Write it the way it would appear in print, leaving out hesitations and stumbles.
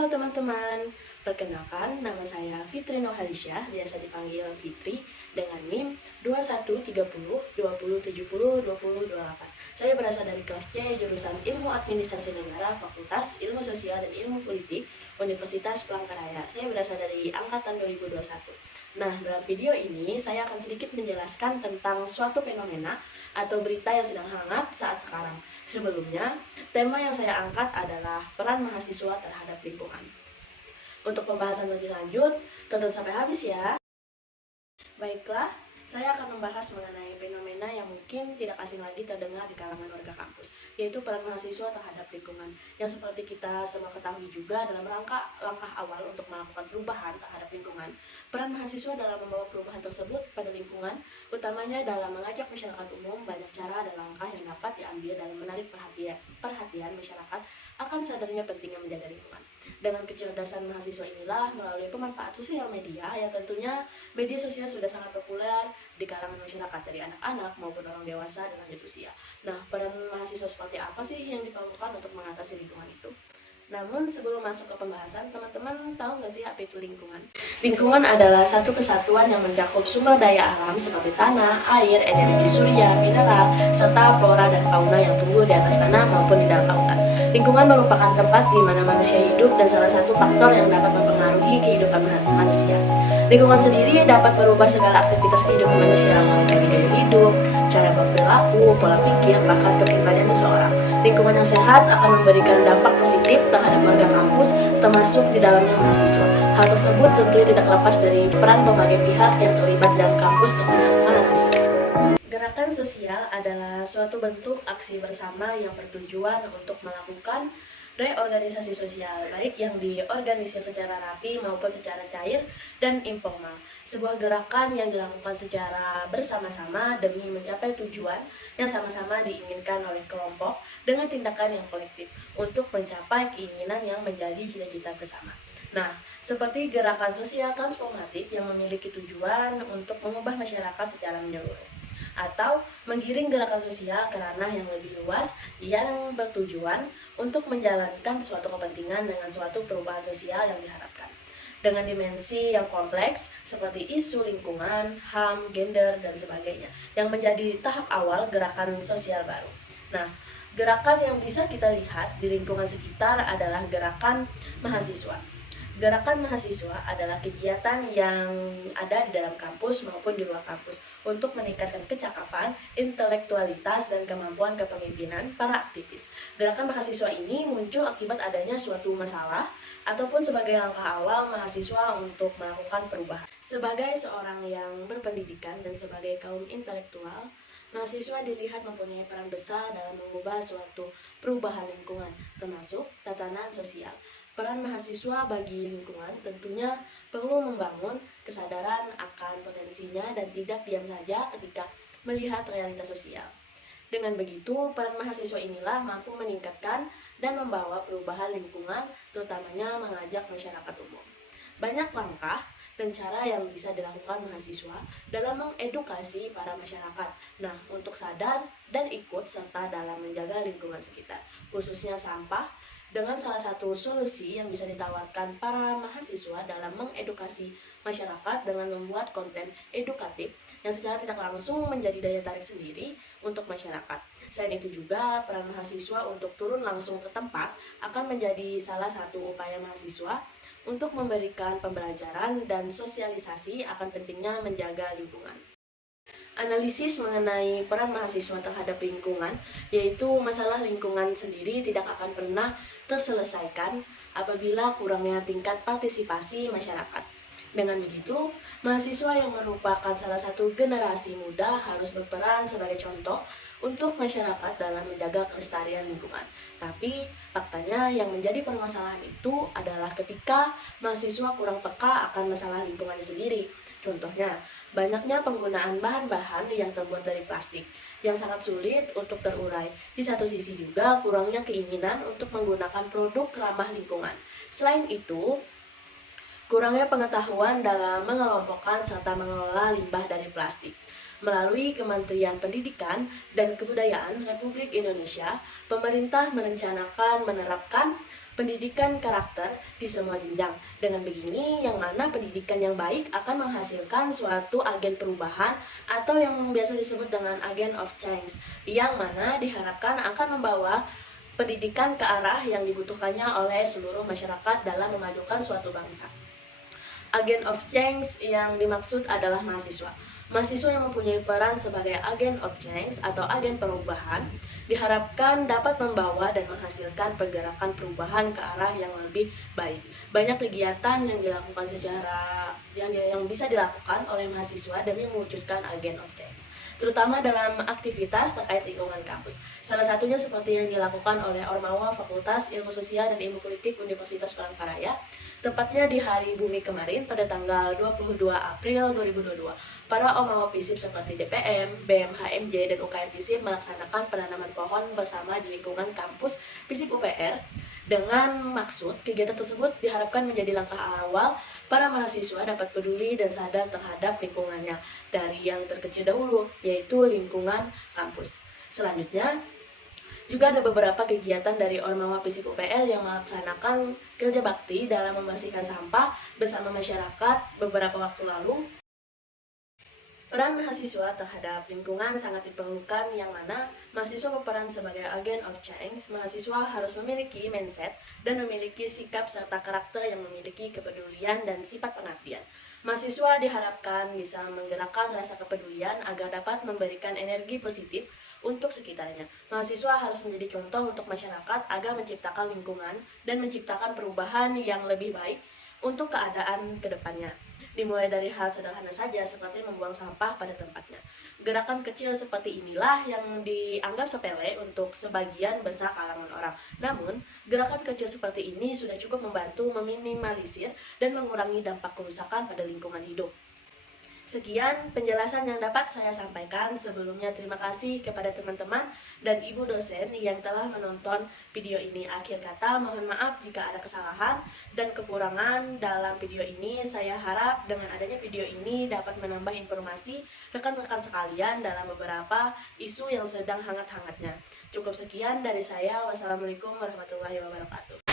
Halo teman-teman, perkenalkan nama saya Fitri Nohalisyah, biasa dipanggil Fitri, dengan NIM 213020702028. Saya berasal dari kelas C, jurusan Ilmu Administrasi Negara, Fakultas Ilmu Sosial dan Ilmu Politik, Universitas Palangkaraya. Saya berasal dari angkatan 2021. Nah, dalam video ini saya akan sedikit menjelaskan tentang suatu fenomena atau berita yang sedang hangat saat sekarang. Sebelumnya, tema yang saya angkat adalah peran mahasiswa terhadap lingkungan. Untuk pembahasan lebih lanjut, tonton sampai habis ya. Baiklah, saya akan membahas mengenai fenomena yang mungkin tidak asing lagi terdengar di kalangan warga kampus, yaitu peran mahasiswa terhadap lingkungan. Yang seperti kita semua ketahui juga, dalam rangka langkah awal untuk melakukan perubahan terhadap lingkungan, peran mahasiswa dalam membawa perubahan tersebut pada lingkungan, utamanya dalam mengajak masyarakat umum, banyak cara dan langkah yang dapat diambil dalam menarik perhatian masyarakat akan sadarnya pentingnya menjaga lingkungan. Dengan kecerdasan mahasiswa inilah, melalui pemanfaat sosial media, yang tentunya media sosial sudah sangat populer di kalangan masyarakat dari anak-anak maupun orang dewasa dan lanjut usia. Nah, peran mahasiswa seperti apa sih yang diperlukan untuk mengatasi lingkungan itu? Namun sebelum masuk ke pembahasan, teman-teman tahu nggak sih apa itu lingkungan? Lingkungan adalah satu kesatuan yang mencakup sumber daya alam seperti tanah, air, energi surya, mineral, serta flora dan fauna yang tumbuh di atas tanah maupun di dalam lautan. Lingkungan merupakan tempat di mana manusia hidup dan salah satu faktor yang dapat mempengaruhi kehidupan manusia. Lingkungan sendiri dapat merubah segala aktivitas kehidupan manusia, mulai dari gaya hidup, cara berperilaku, pola pikir, bahkan kepribadian seseorang. Lingkungan yang sehat akan memberikan dampak positif terhadap warga kampus, termasuk di dalamnya mahasiswa. Hal tersebut tentunya tidak lepas dari peran berbagai pihak yang terlibat dalam kampus, termasuk mahasiswa. Gerakan sosial adalah suatu bentuk aksi bersama yang bertujuan untuk melakukan reorganisasi sosial, baik yang diorganisir secara rapi maupun secara cair dan informal. Sebuah gerakan yang dilakukan secara bersama-sama demi mencapai tujuan yang sama-sama diinginkan oleh kelompok dengan tindakan yang kolektif untuk mencapai keinginan yang menjadi cita-cita bersama. Nah, seperti gerakan sosial transformatif yang memiliki tujuan untuk mengubah masyarakat secara menyeluruh, atau menggiring gerakan sosial ke ranah yang lebih luas yang bertujuan untuk menjalankan suatu kepentingan dengan suatu perubahan sosial yang diharapkan. Dengan dimensi yang kompleks seperti isu lingkungan, HAM, gender, dan sebagainya, yang menjadi tahap awal gerakan sosial baru. Nah, gerakan yang bisa kita lihat di lingkungan sekitar adalah gerakan mahasiswa. Gerakan mahasiswa adalah kegiatan yang ada di dalam kampus maupun di luar kampus untuk meningkatkan kecakapan, intelektualitas, dan kemampuan kepemimpinan para aktivis. Gerakan mahasiswa ini muncul akibat adanya suatu masalah ataupun sebagai langkah awal mahasiswa untuk melakukan perubahan. Sebagai seorang yang berpendidikan dan sebagai kaum intelektual, mahasiswa dilihat mempunyai peran besar dalam mengubah suatu perubahan lingkungan, termasuk tatanan sosial. Peran mahasiswa bagi lingkungan tentunya perlu membangun kesadaran akan potensinya dan tidak diam saja ketika melihat realitas sosial. Dengan begitu, peran mahasiswa inilah mampu meningkatkan dan membawa perubahan lingkungan, terutamanya mengajak masyarakat umum. Banyak langkah dan cara yang bisa dilakukan mahasiswa dalam mengedukasi para masyarakat. Nah, untuk sadar dan ikut serta dalam menjaga lingkungan sekitar, khususnya sampah, dengan salah satu solusi yang bisa ditawarkan para mahasiswa dalam mengedukasi masyarakat dengan membuat konten edukatif yang secara tidak langsung menjadi daya tarik sendiri untuk masyarakat. Selain itu juga, peran mahasiswa untuk turun langsung ke tempat akan menjadi salah satu upaya mahasiswa untuk memberikan pembelajaran dan sosialisasi akan pentingnya menjaga lingkungan. Analisis mengenai peran mahasiswa terhadap lingkungan, yaitu masalah lingkungan sendiri tidak akan pernah terselesaikan apabila kurangnya tingkat partisipasi masyarakat. Dengan begitu, mahasiswa yang merupakan salah satu generasi muda harus berperan sebagai contoh untuk masyarakat dalam menjaga kelestarian lingkungan. Tapi faktanya yang menjadi permasalahan itu adalah ketika mahasiswa kurang peka akan masalah lingkungan sendiri. Contohnya, banyaknya penggunaan bahan-bahan yang terbuat dari plastik yang sangat sulit untuk terurai. Di satu sisi juga kurangnya keinginan untuk menggunakan produk ramah lingkungan. Selain itu, kurangnya pengetahuan dalam mengelompokkan serta mengelola limbah dari plastik. Melalui Kementerian Pendidikan dan Kebudayaan Republik Indonesia, pemerintah merencanakan menerapkan pendidikan karakter di semua jenjang. Dengan begini, yang mana pendidikan yang baik akan menghasilkan suatu agen perubahan atau yang biasa disebut dengan agen of change, yang mana diharapkan akan membawa pendidikan ke arah yang dibutuhkannya oleh seluruh masyarakat dalam memajukan suatu bangsa. Agen of change yang dimaksud adalah mahasiswa. Mahasiswa yang mempunyai peran sebagai agen of change atau agen perubahan diharapkan dapat membawa dan menghasilkan pergerakan perubahan ke arah yang lebih baik. Banyak kegiatan yang dilakukan yang bisa dilakukan oleh mahasiswa demi mewujudkan agen of change, terutama dalam aktivitas terkait lingkungan kampus. Salah satunya seperti yang dilakukan oleh Ormawa Fakultas Ilmu Sosial dan Ilmu Politik Universitas Palangkaraya, tepatnya di Hari Bumi kemarin pada tanggal 22 April 2022. Para Ormawa FISIP seperti DPM, BEM, HMJ, dan UKM FISIP melaksanakan penanaman pohon bersama di lingkungan kampus FISIP UPR. Dengan maksud, kegiatan tersebut diharapkan menjadi langkah awal para mahasiswa dapat peduli dan sadar terhadap lingkungannya dari yang terkecil dahulu, yaitu lingkungan kampus. Selanjutnya, juga ada beberapa kegiatan dari Ormawa FISIP UPR yang melaksanakan kerja bakti dalam membersihkan sampah bersama masyarakat beberapa waktu lalu. Peran mahasiswa terhadap lingkungan sangat diperlukan, yang mana mahasiswa berperan sebagai agen of change. Mahasiswa harus memiliki mindset dan memiliki sikap serta karakter yang memiliki kepedulian dan sifat pengabdian. Mahasiswa diharapkan bisa menggerakkan rasa kepedulian agar dapat memberikan energi positif untuk sekitarnya. Mahasiswa harus menjadi contoh untuk masyarakat agar menciptakan lingkungan dan menciptakan perubahan yang lebih baik untuk keadaan kedepannya. Dimulai dari hal sederhana saja seperti membuang sampah pada tempatnya. Gerakan kecil seperti inilah yang dianggap sepele untuk sebagian besar kalangan orang. Namun, gerakan kecil seperti ini sudah cukup membantu meminimalisir dan mengurangi dampak kerusakan pada lingkungan hidup. Sekian penjelasan yang dapat saya sampaikan. Sebelumnya terima kasih kepada teman-teman dan ibu dosen yang telah menonton video ini. Akhir kata, mohon maaf jika ada kesalahan dan kekurangan dalam video ini. Saya harap dengan adanya video ini dapat menambah informasi rekan-rekan sekalian dalam beberapa isu yang sedang hangat-hangatnya. Cukup sekian dari saya. Wassalamualaikum warahmatullahi wabarakatuh.